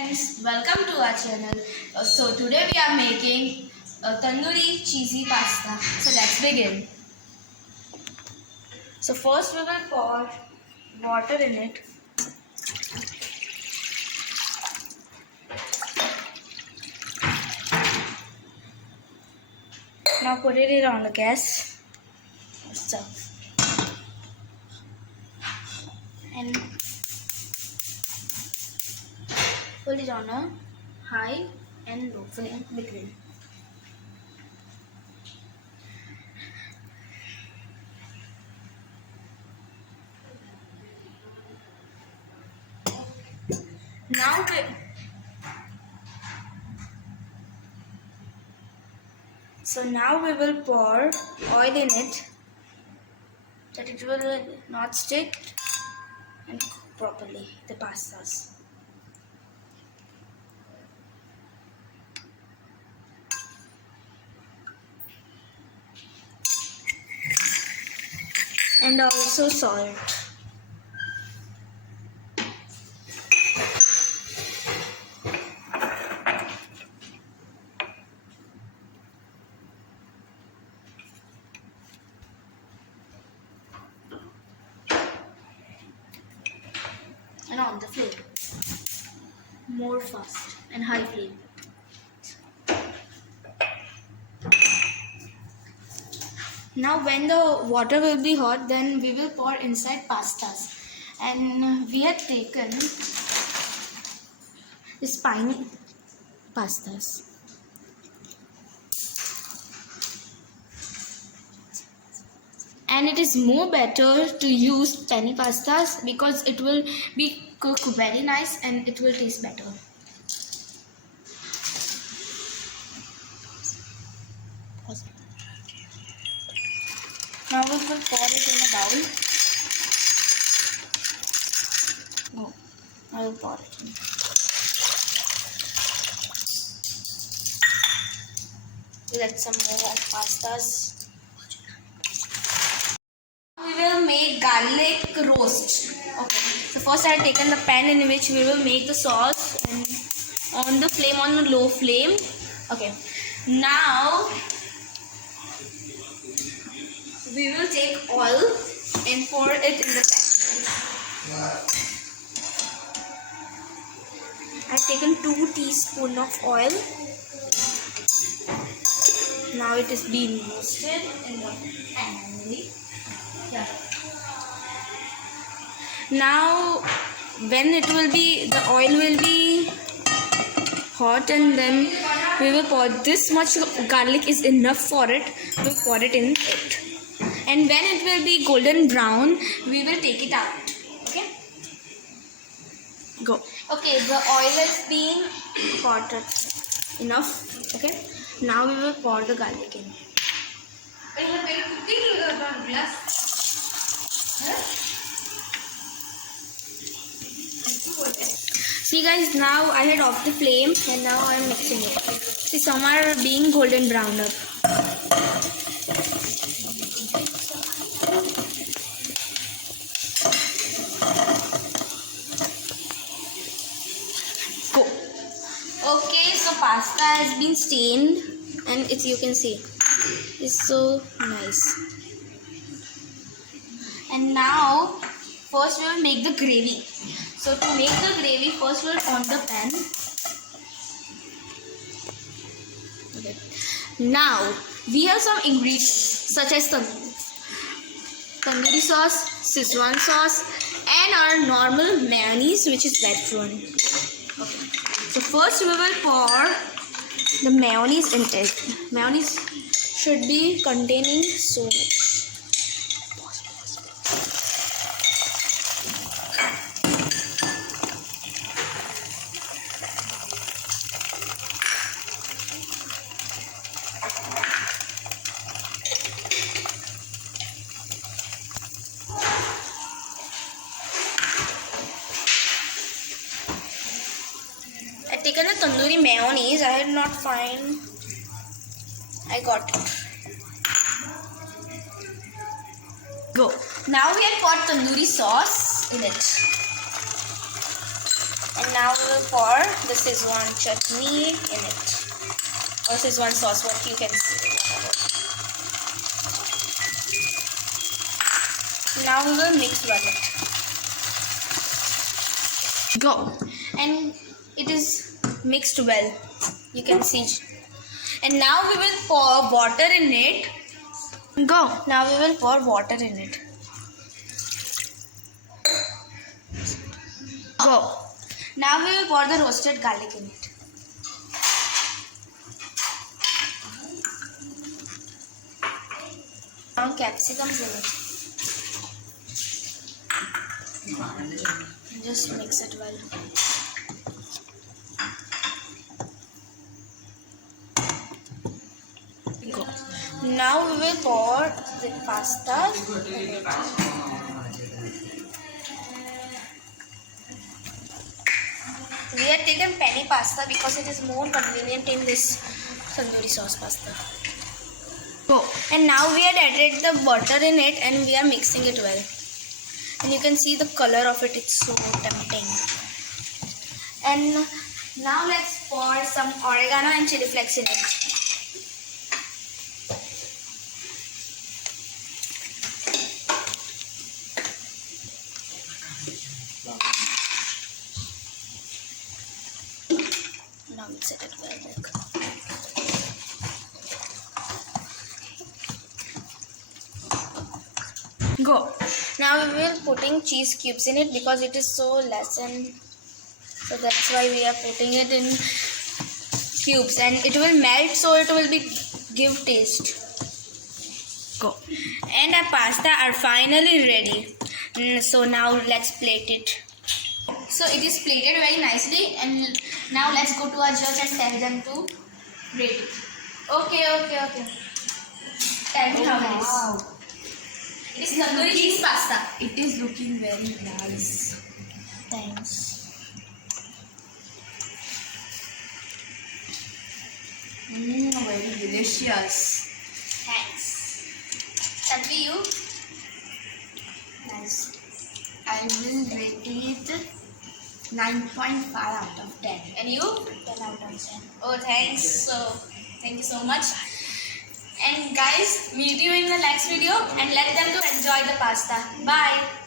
friends, welcome to our channel. So today we are making tandoori cheesy pasta. So let's begin. So first we will pour water in it. Now put it on the gas. So and put it on a high and low flame between. Now we will pour oil in it that it will not stick and cook properly the pastas. And also salt. And on the flame, more fast and high flame. Now when the water will be hot, then we will pour inside pastas. And we have taken the spiny pastas. And it is more better to use tiny pastas because it will be cooked very nice and it will taste better. Now we will pour it in a bowl. No, I will pour it in. We'll add some more pastas. We will make garlic roast. Okay. So first I have taken the pan in which we will make the sauce and on the flame, on a low flame. Okay. Now we will take oil and pour it in the pan. I have taken 2 teaspoons of oil. Now it is being roasted in the pan. Yeah. Now when it will be, the oil will be hot and then we will pour this much garlic is enough for it. We'll pour it in it. And when it will be golden brown, we will take it out. Okay? Go. Okay, the oil is being poured enough. Okay? Now we will pour the garlic in. See guys, now I had off the flame and now I am mixing it. See, some are being golden brown up. Go. Okay, so pasta has been stained and it's, you can see, it's so nice. And now first we will make the gravy. So to make the gravy, first we will on the pan. Okay. Now we have some ingredients such as tandoori sauce, Szechuan sauce, and our normal mayonnaise, which is wet one. Okay. So first we will pour the mayonnaise in it. Mayonnaise should be containing so much. I taken a tandoori mayonnaise. I had not find. I got it. Go. Now we have got tandoori sauce in it. And Now we will pour the Szechuan chutney in it, or Szechuan sauce, what you can say. Now we will mix well it. Go. And it is mixed well, you can see. And now we will pour water in it. Go. Now we will pour water in it. Go. Now we will pour the roasted garlic in it. Now capsicums in it. Just mix it well. Go. Now we will pour the pasta in it. We have taken penny pasta because it is more convenient in this tandoori sauce pasta. Go. And now we had added the butter in it and we are mixing it well. And you can see the color of it, it's so tempting. And now let's pour some oregano and chili flakes in it. Now mix it well. Go. Now we will putting cheese cubes in it because it is so less, and so that's why we are putting it in cubes, and it will melt, so it will be give taste. Go. And our pasta are finally ready. So now let's plate it. So it is plated very nicely, and now let's go to our judge and tell them to rate it. Okay. Tell me how it is. It is tandoori cheese pasta. It is looking very nice. Thanks. Very delicious. Thanks. Tanvi, you? Nice. I will rate it 9.5 out of 10. And you? 10 out of 10. Oh, thanks. So, thank you so much. And guys, meet you in the next video and let them to enjoy the pasta. Bye.